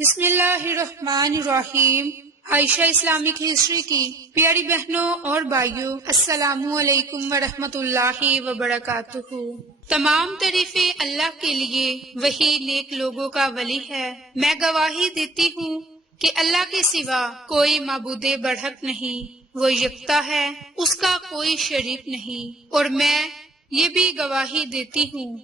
بسم اللہ الرحمن الرحیم۔ عائشہ اسلامک ہسٹری کی پیاری بہنوں اور بھائیوں، السلام علیکم ورحمۃ اللہ وبرکاتہ۔ تمام تعریفیں اللہ کے لیے، وہی نیک لوگوں کا ولی ہے۔ میں گواہی دیتی ہوں کہ اللہ کے سوا کوئی معبود برحق نہیں، وہ یکتا ہے، اس کا کوئی شریک نہیں۔ اور میں یہ بھی گواہی دیتی ہوں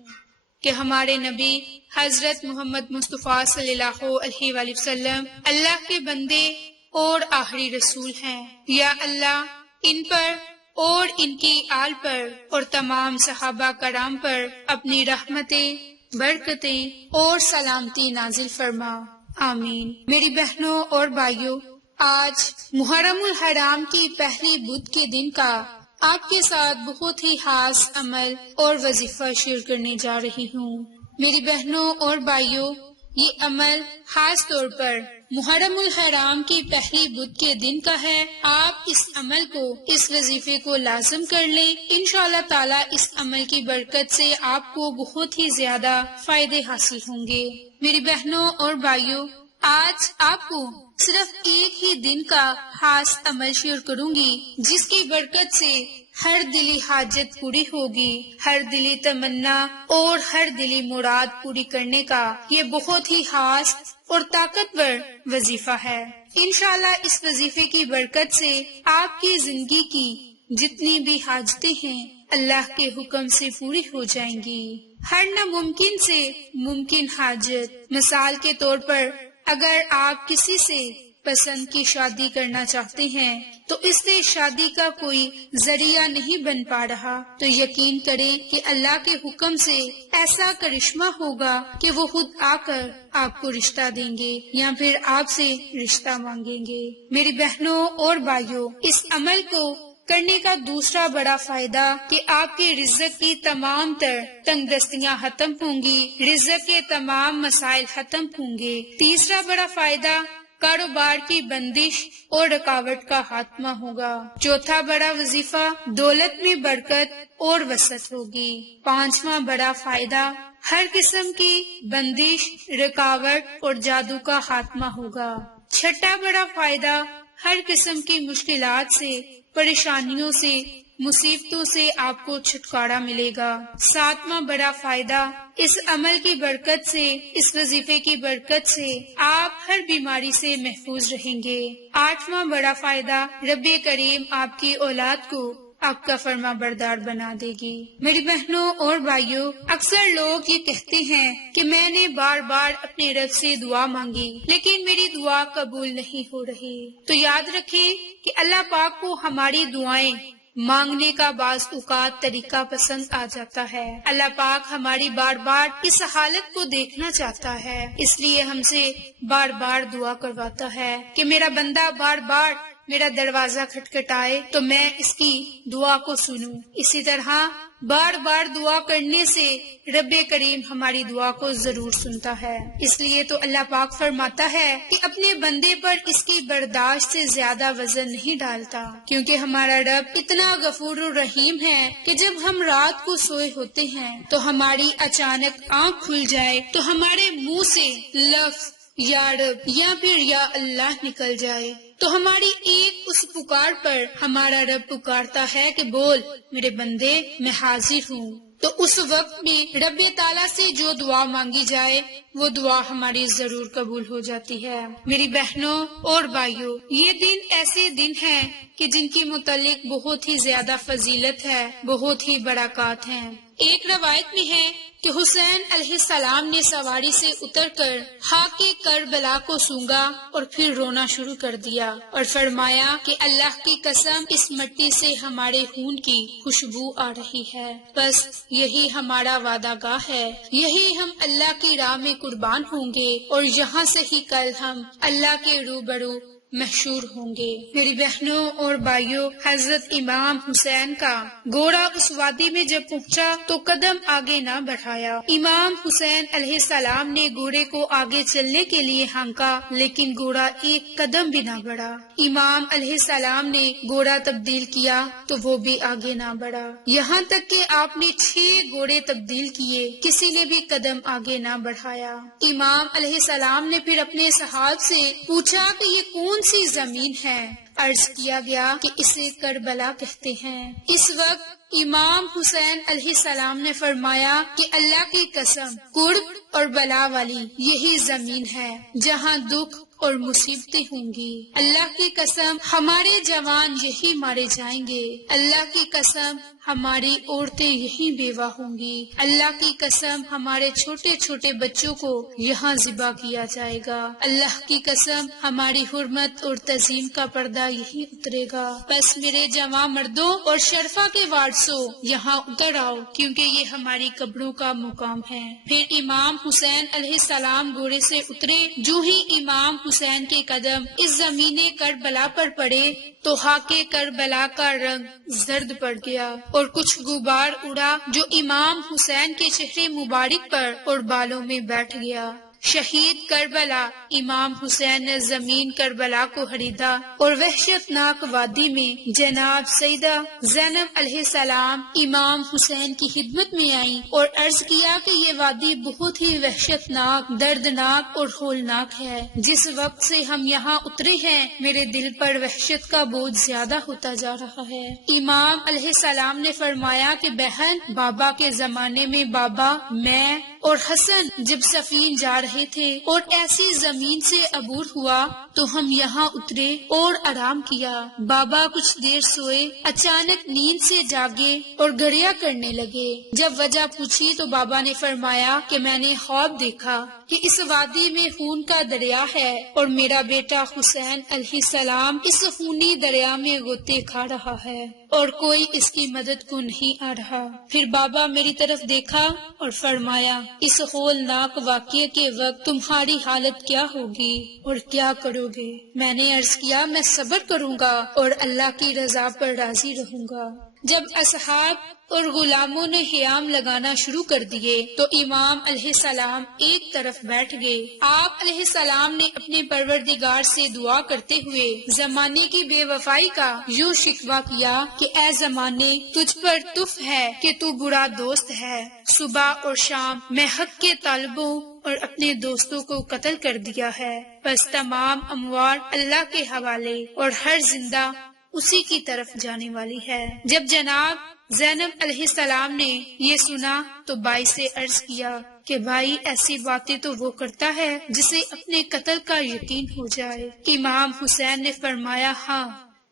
کہ ہمارے نبی حضرت محمد مصطفیٰ صلی اللہ علیہ وآلہ وسلم اللہ کے بندے اور آخری رسول ہیں۔ یا اللہ ان پر اور ان کی آل پر اور تمام صحابہ کرام پر اپنی رحمتیں، برکتیں اور سلامتی نازل فرما، آمین۔ میری بہنوں اور بھائیوں، آج محرم الحرام کی پہلی بدھ کے دن کا آپ کے ساتھ بہت ہی خاص عمل اور وظیفہ شیئر کرنے جا رہی ہوں۔ میری بہنوں اور بھائیوں، یہ عمل خاص طور پر محرم الحرام کی پہلی بدھ کے دن کا ہے۔ آپ اس عمل کو، اس وظیفے کو لازم کر لیں۔ انشاءاللہ تعالی اس عمل کی برکت سے آپ کو بہت ہی زیادہ فائدے حاصل ہوں گے۔ میری بہنوں اور بھائیوں، آج آپ کو صرف ایک ہی دن کا خاص عمل شیئر کروں گی، جس کی برکت سے ہر دلی حاجت پوری ہوگی، ہر دلی تمنا اور ہر دلی مراد پوری کرنے کا یہ بہت ہی خاص اور طاقتور وظیفہ ہے۔ انشاءاللہ اس وظیفے کی برکت سے آپ کی زندگی کی جتنی بھی حاجتیں ہیں اللہ کے حکم سے پوری ہو جائیں گی۔ ہر ناممکن سے ممکن حاجت، مثال کے طور پر اگر آپ کسی سے پسند کی شادی کرنا چاہتے ہیں تو اس سے شادی کا کوئی ذریعہ نہیں بن پا رہا، تو یقین کریں کہ اللہ کے حکم سے ایسا کرشمہ ہوگا کہ وہ خود آ کر آپ کو رشتہ دیں گے یا پھر آپ سے رشتہ مانگیں گے۔ میری بہنوں اور بھائیوں، اس عمل کو کرنے کا دوسرا بڑا فائدہ کہ آپ کے رزق کی تمام تر تنگ دستیاں ختم ہوں گی، رزق کے تمام مسائل ختم ہوں گے۔ تیسرا بڑا فائدہ کاروبار کی بندش اور رکاوٹ کا خاتمہ ہوگا۔ چوتھا بڑا وظیفہ دولت میں برکت اور وسعت ہوگی۔ پانچواں بڑا فائدہ ہر قسم کی بندش، رکاوٹ اور جادو کا خاتمہ ہوگا۔ چھٹا بڑا فائدہ ہر قسم کی مشکلات سے، پریشانیوں سے، مصیبتوں سے آپ کو چھٹکارا ملے گا۔ ساتواں بڑا فائدہ اس عمل کی برکت سے، اس وظیفے کی برکت سے آپ ہر بیماری سے محفوظ رہیں گے۔ آٹھواں بڑا فائدہ رب کریم آپ کی اولاد کو آپ کا فرما بردار بنا دے گی۔ میری بہنوں اور بھائیوں، اکثر لوگ یہ کہتے ہیں کہ میں نے بار بار اپنے رب سے دعا مانگی لیکن میری دعا قبول نہیں ہو رہی۔ تو یاد رکھیں کہ اللہ پاک کو ہماری دعائیں مانگنے کا بعض اوقات طریقہ پسند آ جاتا ہے۔ اللہ پاک ہماری بار بار اس حالت کو دیکھنا چاہتا ہے، اس لیے ہم سے بار بار دعا کرواتا ہے کہ میرا بندہ بار بار میرا دروازہ کھٹکھٹائے تو میں اس کی دعا کو سنوں۔ اسی طرح بار بار دعا کرنے سے رب کریم ہماری دعا کو ضرور سنتا ہے۔ اس لیے تو اللہ پاک فرماتا ہے کہ اپنے بندے پر اس کی برداشت سے زیادہ وزن نہیں ڈالتا، کیونکہ ہمارا رب اتنا غفور الرحیم ہے کہ جب ہم رات کو سوئے ہوتے ہیں تو ہماری اچانک آنکھ کھل جائے تو ہمارے منہ سے لفظ یا رب یا پھر یا اللہ نکل جائے تو ہماری ایک اس پکار پر ہمارا رب پکارتا ہے کہ بول میرے بندے، میں حاضر ہوں۔ تو اس وقت میں رب تعالیٰ سے جو دعا مانگی جائے وہ دعا ہماری ضرور قبول ہو جاتی ہے۔ میری بہنوں اور بھائیوں، یہ دن ایسے دن ہیں کہ جن کی متعلق بہت ہی زیادہ فضیلت ہے، بہت ہی برکات ہیں۔ ایک روایت میں ہے کہ حسین علیہ السلام نے سواری سے اتر کر خاک کربلا کو سونگا اور پھر رونا شروع کر دیا اور فرمایا کہ اللہ کی قسم، اس مٹی سے ہمارے خون کی خوشبو آ رہی ہے، بس یہی ہمارا وعدہ گاہ ہے، یہی ہم اللہ کی راہ میں قربان ہوں گے اور یہاں سے ہی کل ہم اللہ کے روبرو محشور ہوں گے۔ میری بہنوں اور بھائیوں، حضرت امام حسین کا گھوڑا اس وادی میں جب پہنچا تو قدم آگے نہ بڑھایا۔ امام حسین علیہ السلام نے گھوڑے کو آگے چلنے کے لیے ہانکا، لیکن گھوڑا ایک قدم بھی نہ بڑھا۔ امام علیہ السلام نے گھوڑا تبدیل کیا تو وہ بھی آگے نہ بڑھا، یہاں تک کہ آپ نے 6 گھوڑے تبدیل کیے، کسی نے بھی قدم آگے نہ بڑھایا۔ امام علیہ السلام نے پھر اپنے صحابہ سے پوچھا کہ یہ کون سی زمین ہے؟ عرض کیا گیا کہ اسے کربلا کہتے ہیں۔ اس وقت امام حسین علیہ السلام نے فرمایا کہ اللہ کی قسم، کرب اور بلا والی یہی زمین ہے جہاں دکھ اور مصیبتیں ہوں گی۔ اللہ کی قسم، ہمارے جوان یہی مارے جائیں گے۔ اللہ کی قسم، ہماری عورتیں یہی بیوہ ہوں گی۔ اللہ کی قسم، ہمارے چھوٹے چھوٹے بچوں کو یہاں ذبح کیا جائے گا۔ اللہ کی قسم، ہماری حرمت اور تعظیم کا پردہ یہی اترے گا۔ بس میرے جوان مردوں اور شرفا کے وارثوں، یہاں اتر آؤ، کیونکہ یہ ہماری قبروں کا مقام ہے۔ پھر امام حسین علیہ السلام گھوڑے سے اترے۔ جو ہی امام حسین کے قدم اس زمین کربلا پر پڑے تو خاکِ کربلا کا رنگ زرد پڑ گیا اور کچھ غبار اڑا جو امام حسین کے چہرے مبارک پر اور بالوں میں بیٹھ گیا۔ شہید کربلا امام حسین نے زمین کربلا کو خریدا اور وحشت ناک وادی میں جناب سیدہ زینب علیہ السلام امام حسین کی خدمت میں آئیں اور عرض کیا کہ یہ وادی بہت ہی وحشت ناک، دردناک اور ہولناک ہے۔ جس وقت سے ہم یہاں اترے ہیں میرے دل پر وحشت کا بوجھ زیادہ ہوتا جا رہا ہے۔ امام علیہ السلام نے فرمایا کہ بہن، بابا کے زمانے میں بابا، میں اور حسن جب سفین جا رہے تھے اور ایسی زمین سے عبور ہوا تو ہم یہاں اترے اور آرام کیا۔ بابا کچھ دیر سوئے، اچانک نیند سے جاگے اور گھڑیاں کرنے لگے۔ جب وجہ پوچھی تو بابا نے فرمایا کہ میں نے خواب دیکھا کہ اس وادی میں خون کا دریا ہے اور میرا بیٹا حسین علیہ السلام اس خونی دریا میں غوطے کھا رہا ہے اور کوئی اس کی مدد کو نہیں آ رہا۔ پھر بابا میری طرف دیکھا اور فرمایا، اس ہولناک واقعے کے وقت تمہاری حالت کیا ہوگی اور کیا کرو گے؟ میں نے عرض کیا، میں صبر کروں گا اور اللہ کی رضا پر راضی رہوں گا۔ جب اصحاب اور غلاموں نے خیام لگانا شروع کر دیے تو امام علیہ السلام ایک طرف بیٹھ گئے۔ آپ علیہ السلام نے اپنے پروردگار سے دعا کرتے ہوئے زمانے کی بے وفائی کا یوں شکوہ کیا کہ اے زمانے، تجھ پر تف ہے کہ تو برا دوست ہے۔ صبح اور شام میں حق کے طالبوں اور اپنے دوستوں کو قتل کر دیا ہے، بس تمام اموال اللہ کے حوالے اور ہر زندہ اسی کی طرف جانے والی ہے۔ جب جناب زینب علیہ السلام نے یہ سنا تو بھائی سے عرض کیا کہ بھائی، ایسی باتیں تو وہ کرتا ہے جسے اپنے قتل کا یقین ہو جائے۔ امام حسین نے فرمایا، ہاں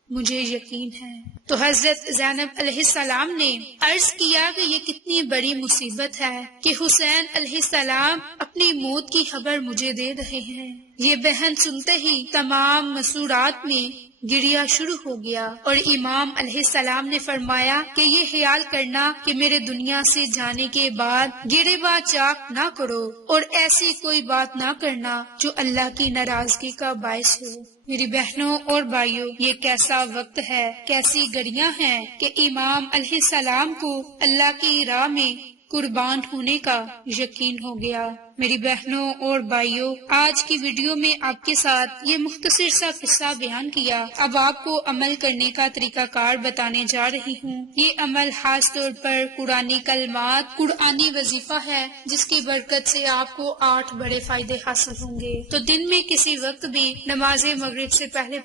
مجھے یقین ہے۔ تو حضرت زینب علیہ السلام نے عرض کیا کہ یہ کتنی بڑی مصیبت ہے کہ حسین علیہ السلام اپنی موت کی خبر مجھے دے رہے ہیں۔ یہ بہن سنتے ہی تمام مسورات میں گریا شروع ہو گیا اور امام علیہ السلام نے فرمایا کہ یہ خیال کرنا کہ میرے دنیا سے جانے کے بعد گرے با چاک نہ کرو اور ایسی کوئی بات نہ کرنا جو اللہ کی ناراضگی کا باعث ہو۔ میری بہنوں اور بھائیوں، یہ کیسا وقت ہے، کیسی گھڑیاں ہیں کہ امام علیہ السلام کو اللہ کی راہ میں قربان ہونے کا یقین ہو گیا۔ میری بہنوں اور بھائیوں، آج کی ویڈیو میں آپ کے ساتھ یہ مختصر سا قصہ بیان کیا۔ اب آپ کو عمل کرنے کا طریقہ کار بتانے جا رہی ہوں۔ یہ عمل خاص طور پر قرآنی کلمات، قرآنی وظیفہ ہے جس کی برکت سے آپ کو 8 بڑے فائدے حاصل ہوں گے۔ تو دن میں کسی وقت بھی نماز مغرب سے پہلے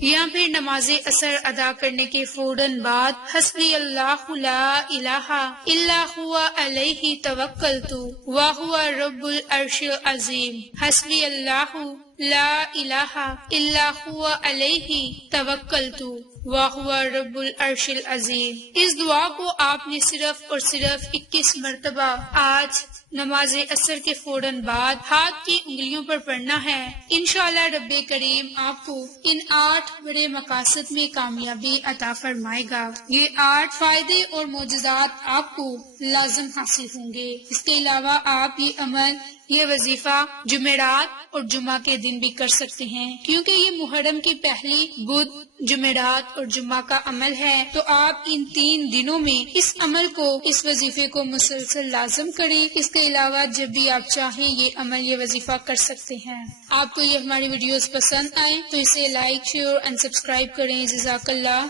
یا پھر نماز عصر ادا کرنے کے فوراً بعد حسبی اللہ لا الہ الا ہوا علیہ توکلت وہو رب العرش العظیم، حسبی اللہ لا الہ الا ہوا علیہ توکلت وہو رب العرش العظیم۔ اس دعا کو آپ نے صرف اور صرف 21 مرتبہ آج نماز عصر کے فوراً بعد ہاتھ کی انگلیوں پر پڑھنا ہے۔ انشاءاللہ رب کریم آپ کو ان 8 بڑے مقاصد میں کامیابی عطا فرمائے گا۔ یہ 8 فائدے اور معجزات آپ کو لازم حاصل ہوں گے۔ اس کے علاوہ آپ یہ عمل، یہ وظیفہ جمعرات اور جمعہ کے دن بھی کر سکتے ہیں، کیونکہ یہ محرم کی پہلی بدھ، جمعرات اور جمعہ کا عمل ہے۔ تو آپ ان 3 دنوں میں اس عمل کو، اس وظیفے کو مسلسل لازم کریں۔ اس کے علاوہ جب بھی آپ چاہیں یہ عمل، یہ وظیفہ کر سکتے ہیں۔ آپ کو یہ ہماری ویڈیوز پسند آئیں تو اسے لائک، شیئر اور سبسکرائب کریں۔ جزاک اللہ۔